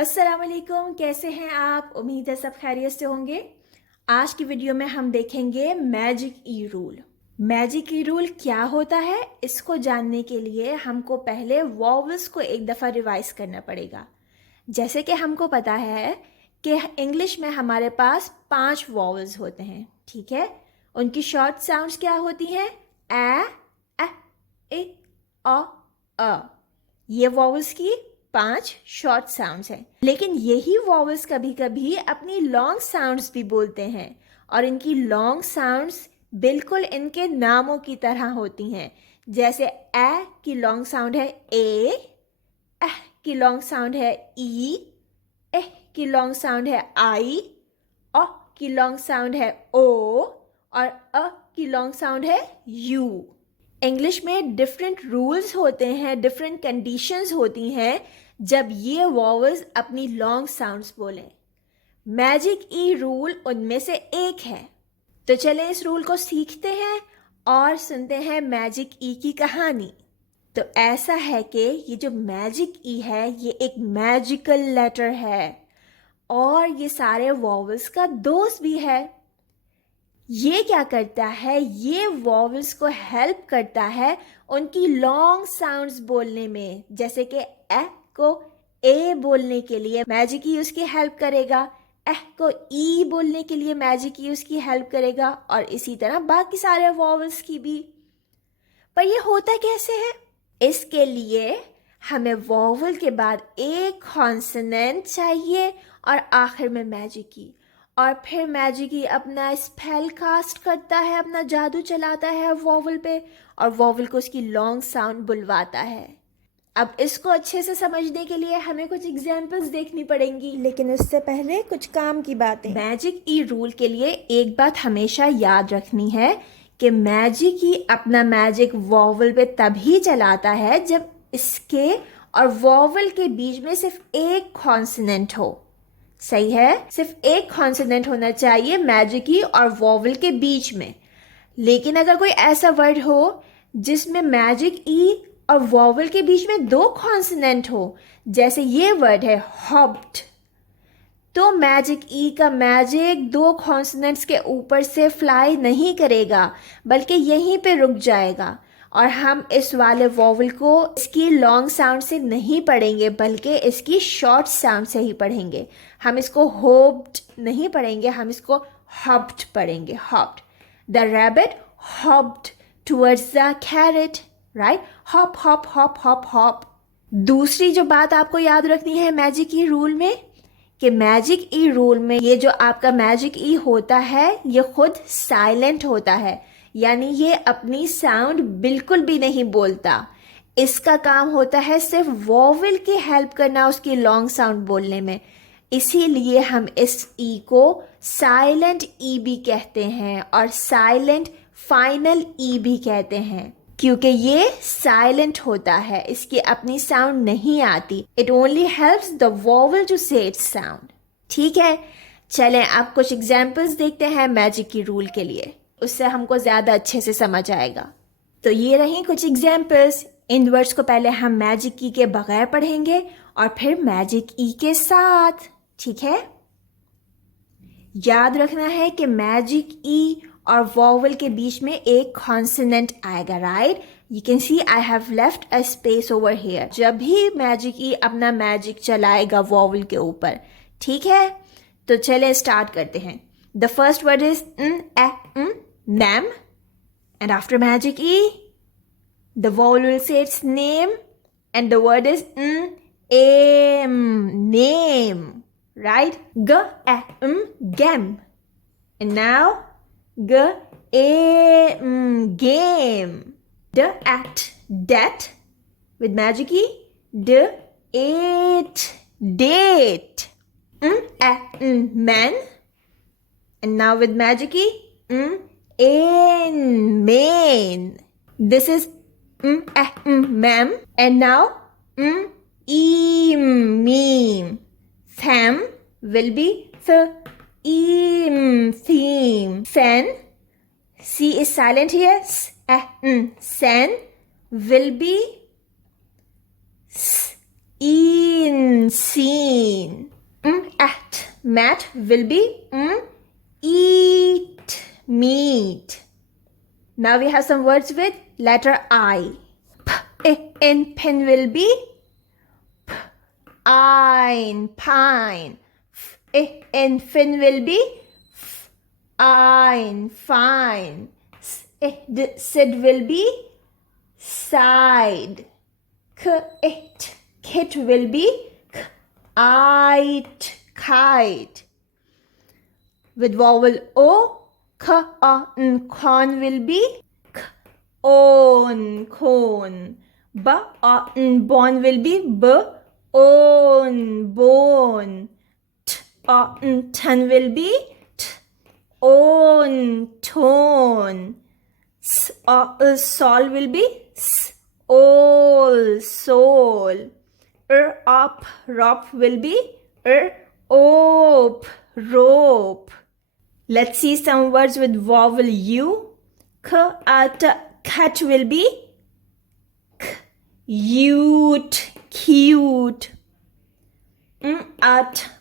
अस्सलाम वालेकुम, कैसे हैं आप? उम्मीद है सब खैरियत से होंगे। आज की वीडियो में हम देखेंगे मैजिक ई रूल। मैजिक ई रूल क्या होता है, इसको जानने के लिए हमको पहले वॉवल्स को एक दफ़ा रिवाइज करना पड़ेगा। जैसे कि हमको पता है कि इंग्लिश में हमारे पास 5 वॉवल्स होते हैं, ठीक है। उनकी शॉर्ट साउंड्स क्या होती हैं? ए, अ, अ। ये वॉवल्स की 5 शॉर्ट साउंड्स हैं। लेकिन यही वॉवल्स कभी कभी अपनी लॉन्ग साउंड्स भी बोलते हैं, और इनकी लॉन्ग साउंड्स बिल्कुल इनके नामों की तरह होती हैं। जैसे ए की लॉन्ग साउंड है ए, एह की लॉन्ग साउंड है ई, एह की लॉन्ग साउंड है आई, ओ की लॉन्ग साउंड है ओ, और अ की लॉन्ग साउंड है यू। इंग्लिश में डिफरेंट रूल्स होते हैं, डिफरेंट कंडीशंस होती हैं जब ये वॉवल्स अपनी लॉन्ग साउंड्स बोलें। मैजिक ई रूल उनमें से एक है। तो चलें इस रूल को सीखते हैं और सुनते हैं मैजिक ई की कहानी। तो ऐसा है कि ये जो मैजिक ई है ये एक मैजिकल लेटर है, और ये सारे वॉवल्स का दोस्त भी है। ये क्या करता है, ये वॉवल्स को हेल्प करता है उनकी लॉन्ग साउंड्स बोलने में। जैसे कि ए को ए बोलने के लिए मैजिक ई उसकी हेल्प करेगा, एह को ई बोलने के लिए मैजिक ई उसकी हेल्प करेगा, और इसी तरह बाकी सारे वॉवल्स की भी। पर ये होता कैसे है? इसके लिए हमें वॉवल के बाद एक कॉन्सोनेंट चाहिए और आखिर में मैजिक ई। और फिर मैजिक ई अपना स्पेल कास्ट करता है, अपना जादू चलाता है वॉवल पे, और वॉवल को उसकी लॉन्ग साउंड बुलवाता है। अब इसको अच्छे से समझने के लिए हमें कुछ एग्जाम्पल्स देखनी पड़ेंगी, लेकिन उससे पहले कुछ काम की बातें। मैजिक ई रूल के लिए एक बात हमेशा याद रखनी है कि मैजिक ई अपना मैजिक वॉवल पे तभी चलाता है जब इसके और वॉवल के बीच में सिर्फ एक कॉन्सोनेंट हो। सही है, सिर्फ एक कॉन्सोनेंट होना चाहिए मैजिक ई और वॉवल के बीच में। लेकिन अगर कोई ऐसा वर्ड हो जिसमें मैजिक ई और वॉवल के बीच में 2 कॉन्सोनेंट हो, जैसे ये वर्ड है हॉब्ड, तो मैजिक ई का मैजिक 2 कॉन्सोनेंट्स के ऊपर से फ्लाई नहीं करेगा, बल्कि यहीं पे रुक जाएगा। और हम इस वाले वॉवल को इसकी लॉन्ग साउंड से नहीं पढ़ेंगे, बल्कि इसकी शॉर्ट साउंड से ही पढ़ेंगे। हम इसको होप्ड नहीं पढ़ेंगे, हम इसको हॉप्ड पढ़ेंगे। Hopped, the rabbit hopped towards the carat, right? Hop hop hop hop hop. दूसरी जो बात आपको याद रखनी है मैजिक ई रूल में, कि मैजिक ई रूल में ये जो आपका मैजिक ई होता है ये खुद साइलेंट होता है, यानी ये अपनी साउंड बिल्कुल भी नहीं बोलता। इसका काम होता है सिर्फ वॉवल की हेल्प करना उसकी लॉन्ग साउंड बोलने में। इसीलिए हम इस ई को साइलेंट ई भी कहते हैं और साइलेंट फाइनल ई भी कहते हैं, क्योंकि ये साइलेंट होता है, इसकी अपनी साउंड नहीं आती। It only helps the vowel to say its sound. ठीक है, चलें अब कुछ एग्जाम्पल्स देखते हैं मैजिक की रूल के लिए, उससे हमको ज़्यादा अच्छे से समझ आएगा। तो ये रही कुछ एग्जाम्पल्स। इन वर्ड्स को पहले हम मैजिक की के बगैर पढ़ेंगे और फिर मैजिक ई के साथ, ठीक है। याद रखना है कि मैजिक ई और वॉवल के बीच में एक कॉन्सोनेंट आएगा, right? You can see I have left a space over here. जब भी मैजिक ई अपना मैजिक चलाएगा वॉवल के ऊपर, ठीक है। तो चले स्टार्ट करते हैं। The first word is name, and after magic e the vowel will say its name, and the word is aim, name, right? Gam, and now game. Dat, with magic e date. Man, and now with magic e in main. This is ma'am, and now meme. Tham will be theme. Fan, C is silent here. San will be in, seen. At, mat will be eat, meat. Now we have some words with letter I. In, pen will be ein, pine. In, fin will be ein, fine. Sid will be side. Kit will be kite. With vowel O, corn will be own, cone. Born will be own, bone. Ton will be own, tone. Sol will be all, soul. Up, rop will be op, rope. Let's see some words with vowel U. Cat will be ute, cute.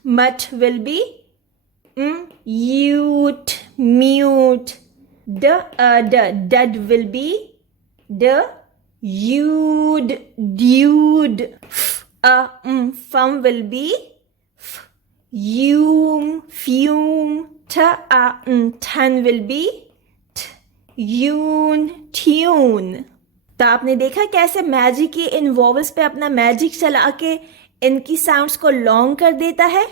Mutt will be ute, mute. Dud will be dude, fum will be fume. Ton will be tune. तो आपने देखा कैसे magic के इन vowels पे अपना magic चला के इनकी साउंड्स को लॉन्ग कर देता है.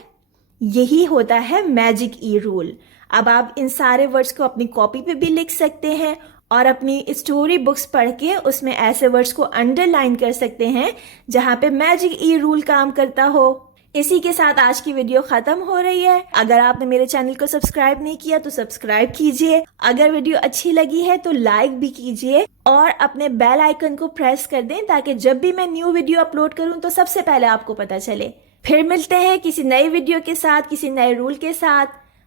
यही होता है मैजिक ई रूल. अब आप इन सारे वर्ड्स को अपनी कॉपी पे भी लिख सकते हैं और अपनी स्टोरी बुक्स पढ़ के उसमें ऐसे वर्ड्स को अंडरलाइन कर सकते हैं जहां पे मैजिक ई रूल काम करता हो. इसी के साथ आज की वीडियो खत्म हो रही है. अगर आपने मेरे चैनल को सब्सक्राइब नहीं किया तो सब्सक्राइब कीजिए. अगर वीडियो अच्छी लगी है तो लाइक भी कीजिए और अपने बेल आइकन को प्रेस कर दें ताकि जब भी मैं न्यू वीडियो अपलोड करूं तो सबसे पहले आपको पता चले. फिर मिलते हैं किसी नई वीडियो के साथ, किसी नए रूल के साथ.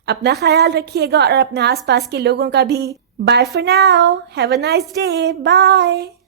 अपना ख्याल रखिएगा और अपने आसपास के लोगों का भी. Bye for now. Have a nice day. Bye.